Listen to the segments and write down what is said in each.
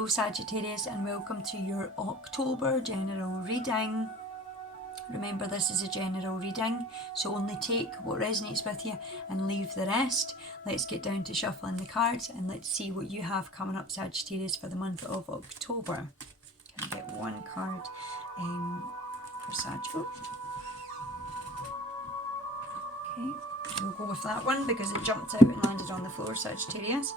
Hello Sagittarius, and welcome to your October general reading. Remember, this is a general reading, so only take what resonates with you and leave the rest. Let's get down to shuffling the cards and let's see what you have coming up, Sagittarius, for the month of October. Can I get one card for Sag? Okay, we'll go with that one because it jumped out and landed on the floor, Sagittarius.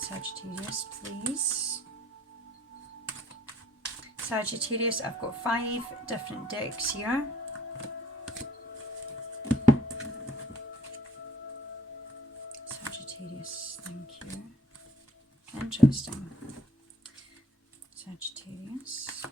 Sagittarius, please. Sagittarius, I've got 5 different decks here. Sagittarius, thank you. Interesting. Sagittarius.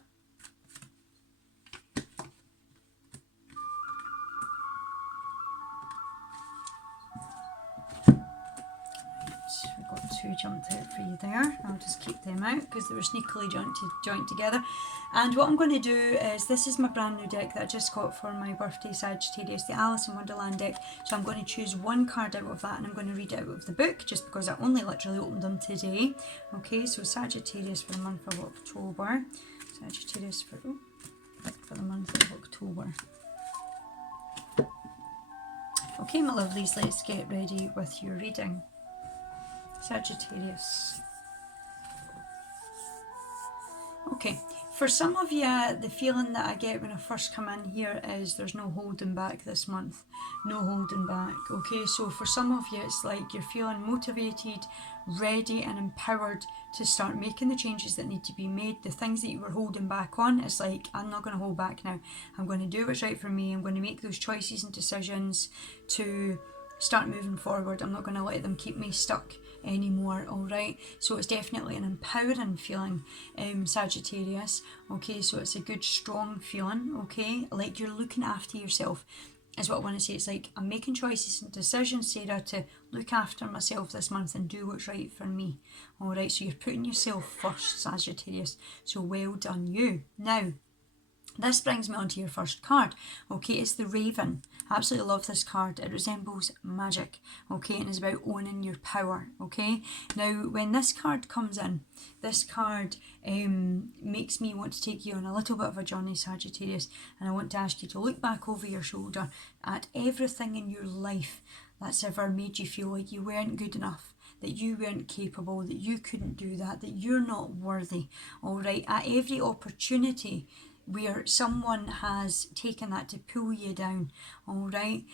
Who jumped out for you there. I'll just keep them out because they were sneakily joined together. And what I'm going to do is, this is my brand new deck that I just got for my birthday, Sagittarius, the Alice in Wonderland deck. So I'm going to choose one card out of that and I'm going to read it out of the book just because I only literally opened them today. Okay, so Sagittarius for the month of October. Sagittarius for the month of October. Okay, my lovelies, let's get ready with your reading. Sagittarius. Okay, for some of you, the feeling that I get when I first come in here is there's no holding back this month. No holding back. Okay, so for some of you, it's like you're feeling motivated, ready and empowered to start making the changes that need to be made. The things that you were holding back on, it's like, I'm not going to hold back now. I'm going to do what's right for me. I'm going to make those choices and decisions to start moving forward. I'm not going to let them keep me stuck anymore. All right, so it's definitely an empowering feeling, Sagittarius. Okay, so it's a good strong feeling. Okay, like you're looking after yourself is what I want to say. It's like, I'm making choices and decisions, Sarah, to look after myself this month and do what's right for me. All right, so you're putting yourself first, Sagittarius, so well done you. Now this brings me on to your first card. Okay, it's the Raven. I absolutely love this card. It resembles magic. Okay, and it's about owning your power. Okay, now when this card comes in, this card makes me want to take you on a little bit of a journey, Sagittarius, and I want to ask you to look back over your shoulder at everything in your life that's ever made you feel like you weren't good enough, that you weren't capable, that you couldn't do that, that you're not worthy. All right, at every opportunity where someone has taken that to pull you down, all right,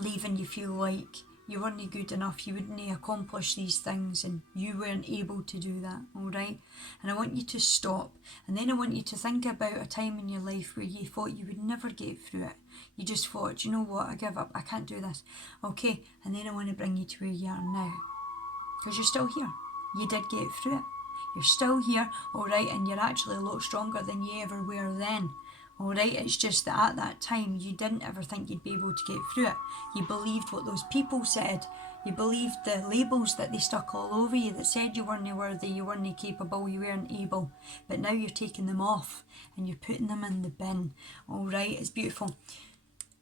leaving you feel like you weren't good enough, you wouldn't accomplish these things and you weren't able to do that, all right? And I want you to stop, and then I want you to think about a time in your life where you thought you would never get through it. You just thought, you know what, I give up, I can't do this. Okay, and then I want to bring you to where you are now, because you're still here. You did get through it. You're still here, all right, and you're actually a lot stronger than you ever were then. All right, it's just that at that time you didn't ever think you'd be able to get through it. You believed what those people said. You believed the labels that they stuck all over you that said you weren't worthy, you weren't capable, you weren't able. But now you're taking them off and you're putting them in the bin. All right, it's beautiful.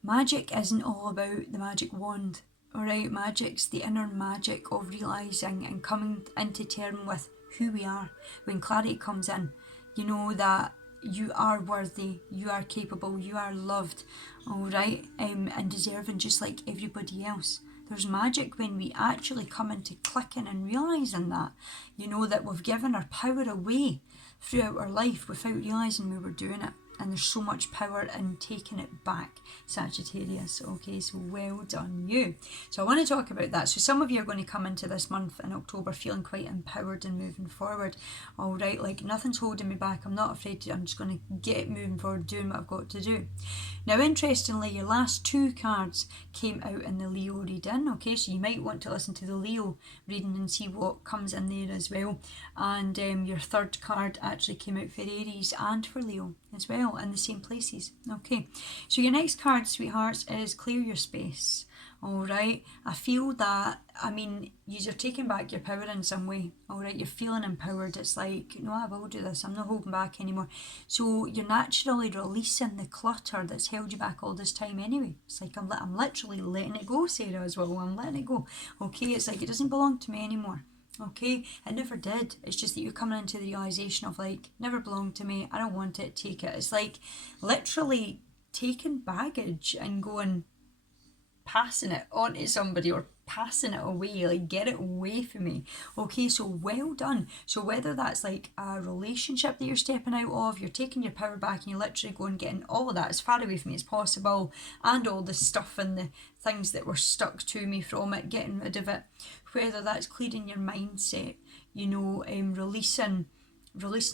Magic isn't all about the magic wand. All right, magic's the inner magic of realising and coming into terms with who we are. When clarity comes in, you know that you are worthy, you are capable, you are loved, all right, and deserving just like everybody else. There's magic when we actually come into clicking and realising that, you know, that we've given our power away throughout our life without realising we were doing it. And there's so much power in taking it back, Sagittarius. Okay, so well done you. So I want to talk about that. So some of you are going to come into this month in October feeling quite empowered and moving forward. All right, like nothing's holding me back. I'm not afraid to, I'm just going to get moving forward, doing what I've got to do. Now, interestingly, your last 2 cards came out in the Leo reading. Okay, so you might want to listen to the Leo reading and see what comes in there as well. And your 3rd card actually came out for Aries and for Leo as well, in the same places. Okay, so your next card, sweethearts, is clear your space. All right, I feel that, I mean, you're taking back your power in some way. All right, you're feeling empowered. It's like, no, I will do this, I'm not holding back anymore. So you're naturally releasing the clutter that's held you back all this time anyway. It's like I'm literally letting it go, Sarah, as well. I'm letting it go. Okay, it's like it doesn't belong to me anymore. Okay, it never did. It's just that you're coming into the realization of like, never belonged to me, I don't want it, take it. It's like literally taking baggage and going, passing it onto somebody or passing it away, like get it away from me. Okay, so well done. So whether that's like a relationship that you're stepping out of, you're taking your power back and you're literally going getting all of that as far away from me as possible, and all the stuff and the things that were stuck to me from it, getting rid of it. Whether that's clearing your mindset, releasing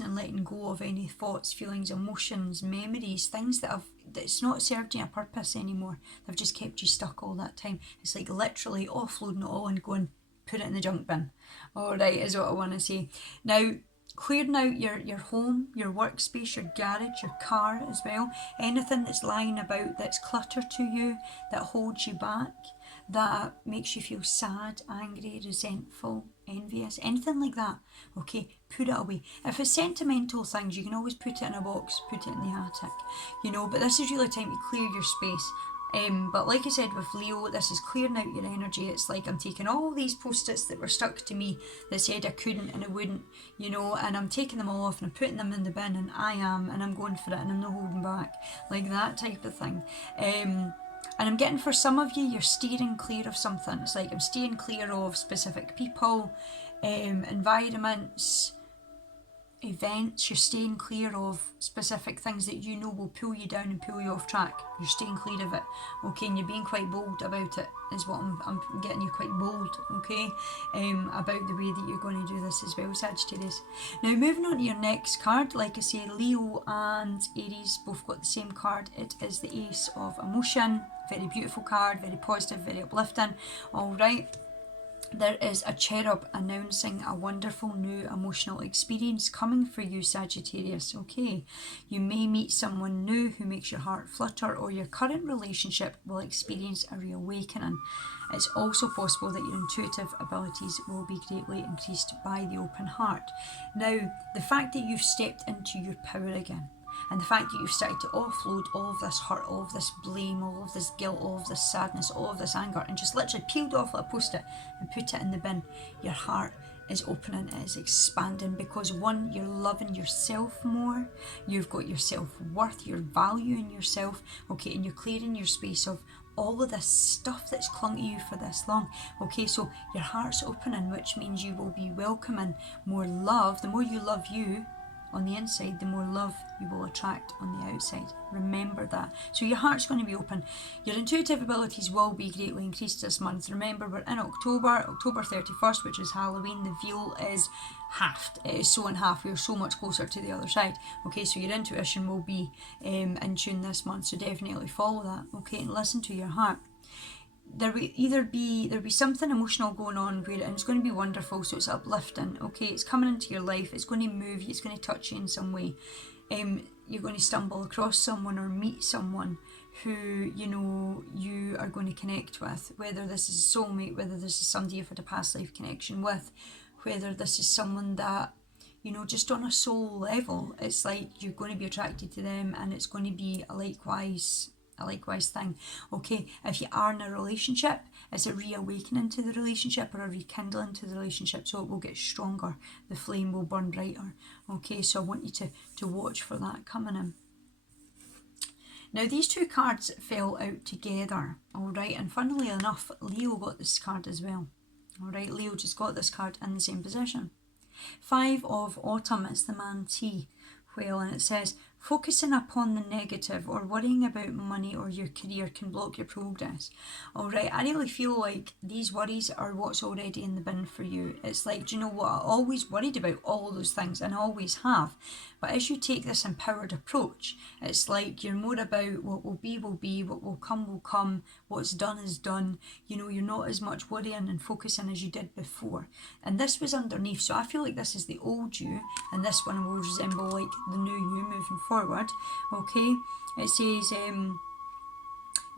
and letting go of any thoughts, feelings, emotions, memories, things that's not served you a purpose anymore. They've just kept you stuck all that time. It's like literally offloading it all and going, put it in the junk bin. All right, is what I want to say. Now, clearing out your home, your workspace, your garage, your car as well. Anything that's lying about that's clutter to you, that holds you back, that makes you feel sad, angry, resentful, envious, anything like that. Okay, put it away. If it's sentimental things, you can always put it in a box, put it in the attic, but this is really time to clear your space. But like I said with Leo, this is clearing out your energy. It's like I'm taking all these post-its that were stuck to me that said I couldn't and I wouldn't, and I'm taking them all off and I'm putting them in the bin, and I'm going for it and I'm not holding back, like that type of thing. And I'm getting, for some of you, you're steering clear of something. It's like I'm steering clear of specific people, environments, events. You're staying clear of specific things that will pull you down and pull you off track. You're staying clear of it, okay? And you're being quite bold about it, is what I'm getting you, quite bold, okay? About the way that you're going to do this as well, Sagittarius. Now, moving on to your next card, like I say, Leo and Aries both got the same card. It is the Ace of Emotion. Very beautiful card, very positive, very uplifting. All right. There is a cherub announcing a wonderful new emotional experience coming for you, Sagittarius. Okay, you may meet someone new who makes your heart flutter, or your current relationship will experience a reawakening. It's also possible that your intuitive abilities will be greatly increased by the open heart. Now, the fact that you've stepped into your power again, and the fact that you've started to offload all of this hurt, all of this blame, all of this guilt, all of this sadness, all of this anger, and just literally peeled off like a post-it and put it in the bin, your heart is opening, it is expanding, because one, you're loving yourself more, you've got your self-worth, you're valuing yourself, okay, and you're clearing your space of all of this stuff that's clung to you for this long. Okay, so your heart's opening, which means you will be welcoming more love. The more you love you on the inside, the more love you will attract on the outside. Remember that. So your heart's going to be open. Your intuitive abilities will be greatly increased this month. Remember, we're in October 31st, which is Halloween. The veil is halved. It is so in half. We're so much closer to the other side. Okay, so your intuition will be in tune this month. So definitely follow that. Okay, and listen to your heart. There'll be something emotional going on where, and it's going to be wonderful, so it's uplifting. Okay, it's coming into your life, it's going to move you, it's going to touch you in some way. You're going to stumble across someone or meet someone who you are going to connect with, whether this is a soulmate, whether this is somebody you've had a past life connection with, whether this is someone that just on a soul level, it's like you're going to be attracted to them, and it's going to be a likewise thing. Okay, if you are in a relationship, it's a reawakening to the relationship or a rekindling to the relationship, so it will get stronger, the flame will burn brighter. Okay, so I want you to watch for that coming in. Now, these two cards fell out together, all right, and funnily enough, Leo got this card as well. All right, Leo just got this card in the same position. 5 of Autumn, it's the Manatee whale, and it says, focusing upon the negative or worrying about money or your career can block your progress. Alright, I really feel like these worries are what's already in the bin for you. It's like, do you know what, I always worried about all those things, and I always have. But as you take this empowered approach, it's like you're more about what will be, what will come, what's done is done. You're not as much worrying and focusing as you did before. And this was underneath, so I feel like this is the old you, and this one will resemble like the new you moving forward. Okay, it says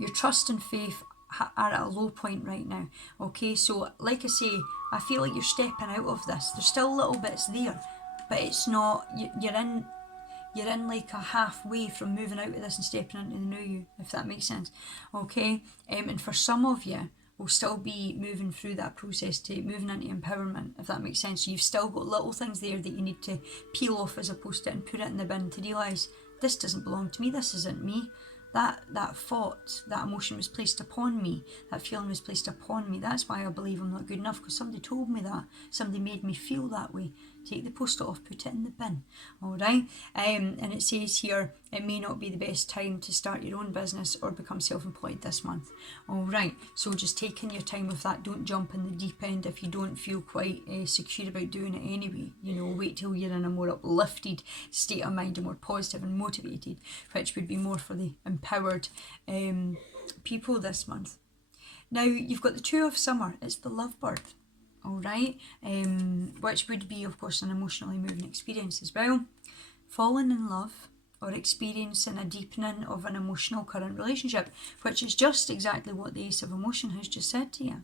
your trust and faith are at a low point right now. Okay, so like I say, I feel like you're stepping out of this. There's still little bits there, but it's not, you're in like a halfway from moving out of this and stepping into the new you, if that makes sense. Okay, and for some of you, will still be moving through that process to moving into empowerment, if that makes sense. So you've still got little things there that you need to peel off as opposed to and put it in the bin to realise this doesn't belong to me, this isn't me. That thought, that emotion was placed upon me, that feeling was placed upon me. That's why I believe I'm not good enough, because somebody told me that, somebody made me feel that way. Take the post-it off, put it in the bin. Alright, and it says here, it may not be the best time to start your own business or become self-employed this month. Alright, so just taking your time with that. Don't jump in the deep end if you don't feel quite secure about doing it anyway. You know, wait till you're in a more uplifted state of mind, a more positive and motivated, which would be more for the empowered people this month. Now, you've got the Two of Summer. It's the lovebird. Alright, which would be, of course, an emotionally moving experience as well. Falling in love or experiencing a deepening of an emotional current relationship, which is just exactly what the Ace of Emotion has just said to you.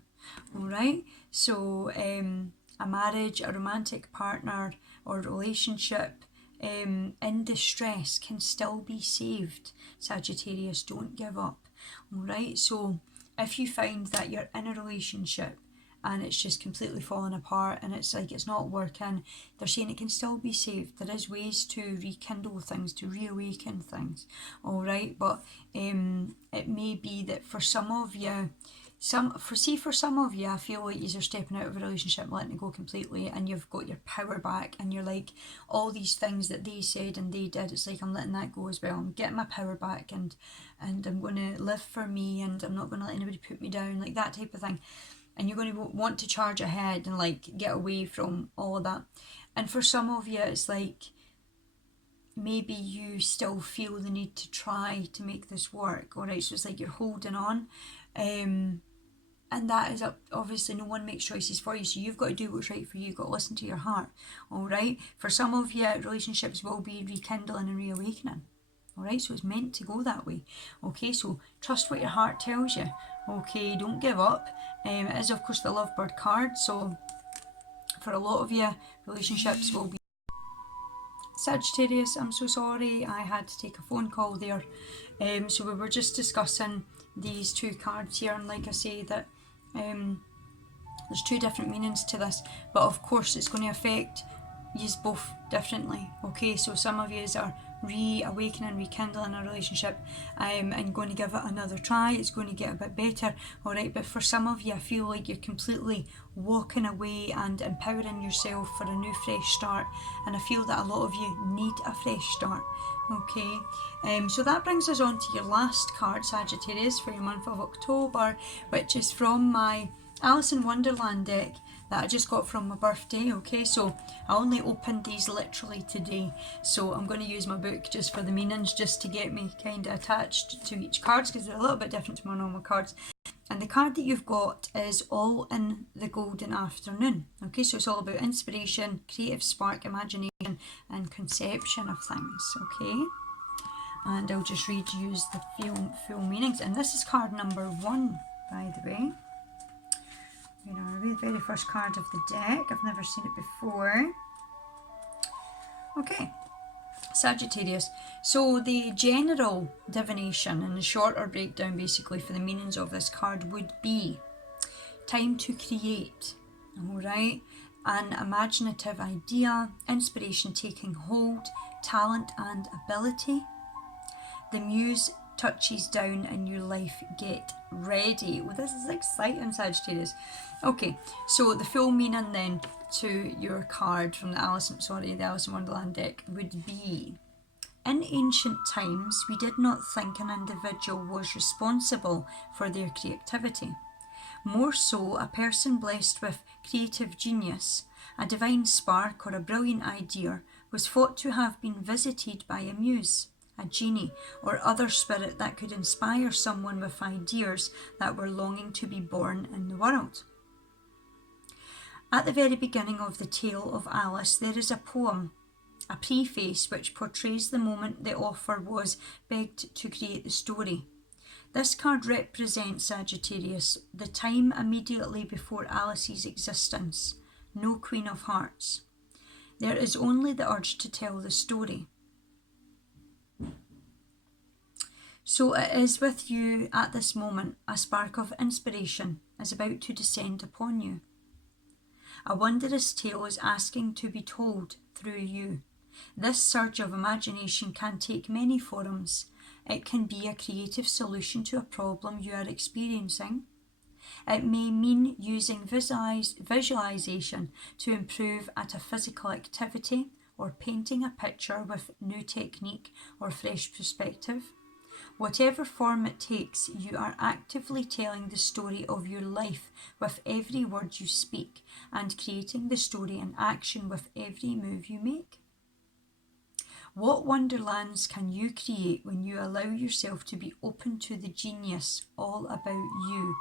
Alright, so a marriage, a romantic partner or relationship in distress can still be saved. Sagittarius, don't give up. Alright, so if you find that you're in a relationship and it's just completely falling apart and it's like it's not working, they're saying it can still be saved. There is ways to rekindle things, to reawaken things. Alright, but it may be that for some of you, for some of you, I feel like you're stepping out of a relationship, letting it go completely, and you've got your power back, and you're like, all these things that they said and they did, it's like I'm letting that go as well. I'm getting my power back, and I'm going to live for me, and I'm not going to let anybody put me down, like that type of thing. And you're going to want to charge ahead and like get away from all of that. And for some of you, it's like maybe you still feel the need to try to make this work. Alright, so it's like you're holding on. And that is up, obviously no one makes choices for you, so you've got to do what's right for you. You've got to listen to your heart. Alright, for some of you, relationships will be rekindling and reawakening. Alright, so it's meant to go that way. Okay, so trust what your heart tells you. Okay, don't give up. It is, of course, the lovebird card, so for a lot of you, relationships will be... Sagittarius, I'm so sorry, I had to take a phone call there. So we were just discussing these two cards here, and like I say, that there's two different meanings to this, but of course it's going to affect you both differently. Okay, so some of you are reawakening, rekindling a relationship, and going to give it another try. It's going to get a bit better. Alright, but for some of you, I feel like you're completely walking away and empowering yourself for a new fresh start, and I feel that a lot of you need a fresh start. Okay, so that brings us on to your last card, Sagittarius, for your month of October, which is from my Alice in Wonderland deck that I just got from my birthday. Okay, so I only opened these literally today, so I'm going to use my book just for the meanings, just to get me kind of attached to each card, because they're a little bit different to my normal cards. And the card that you've got is All in the Golden Afternoon. Okay, so it's all about inspiration, creative spark, imagination and conception of things. Okay, and I'll just read you the full meanings, and this is card number 1, by the way. You know, the very first card of the deck. I've never seen it before. Okay, Sagittarius. So the general divination and the shorter breakdown basically for the meanings of this card would be time to create, alright, an imaginative idea, inspiration taking hold, talent and ability. The muse touches down in your life, get ready. Well, this is exciting, Sagittarius. Okay, so the full meaning then to your card from the Alice in Wonderland deck would be: in ancient times, we did not think an individual was responsible for their creativity. More so, a person blessed with creative genius, a divine spark or a brilliant idea was thought to have been visited by a muse, a genie, or other spirit that could inspire someone with ideas that were longing to be born in the world. At the very beginning of the tale of Alice, there is a poem, a preface which portrays the moment the author was begged to create the story. This card represents, Sagittarius, the time immediately before Alice's existence. No Queen of Hearts. There is only the urge to tell the story. So it is with you at this moment a spark of inspiration, is about to descend upon you. A wondrous tale is asking to be told through you. This surge of imagination can take many forms. It can be a creative solution to a problem you are experiencing. It may mean using visualization to improve at a physical activity, or painting a picture with new technique or fresh perspective. Whatever form it takes, you are actively telling the story of your life with every word you speak, and creating the story in action with every move you make. What wonderlands can you create when you allow yourself to be open to the genius all about you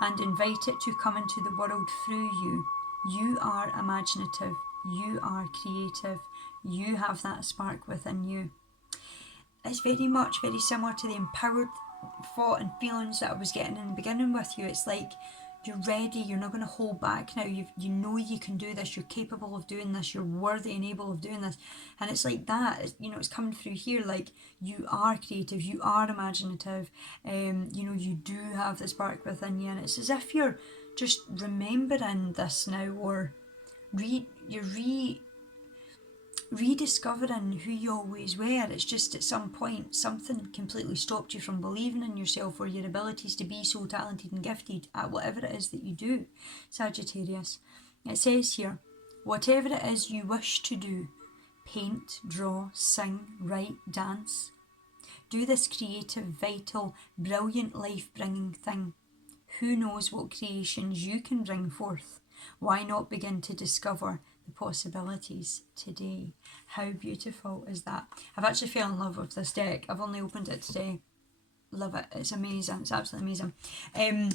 and invite it to come into the world through you? You are imaginative, you are creative, you have that spark within you. It's very much very similar to the empowered thought and feelings that I was getting in the beginning with you. It's like you're ready, you're not going to hold back now. You know you can do this, you're capable of doing this, you're worthy and able of doing this. And it's like that, it's coming through here, like you are creative, you are imaginative, you do have the spark within you. And it's as if you're just remembering this now, or rediscovering who you always were. It's just at some point something completely stopped you from believing in yourself or your abilities to be so talented and gifted at whatever it is that you do, Sagittarius. It says here, whatever it is you wish to do, paint, draw, sing, write, dance, do this creative, vital, brilliant, life-bringing thing. Who knows what creations you can bring forth? Why not begin to discover the possibilities today? How beautiful is that? I've actually fell in love with this deck. I've only opened it today. Love it. It's amazing. It's absolutely amazing.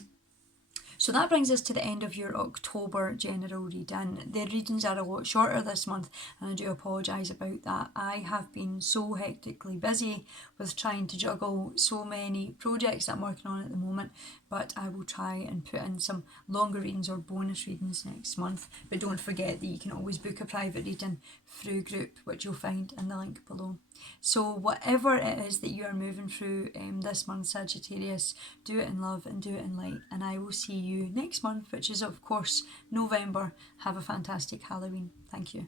So that brings us to the end of your October general reading. The readings are a lot shorter this month, and I do apologise about that. I have been so hectically busy with trying to juggle so many projects that I'm working on at the moment, but I will try and put in some longer readings or bonus readings next month. But don't forget that you can always book a private reading through group, which you'll find in the link below. So whatever it is that you are moving through this month, Sagittarius, do it in love and do it in light. And I will see you next month, which is of course November. Have a fantastic Halloween. Thank you.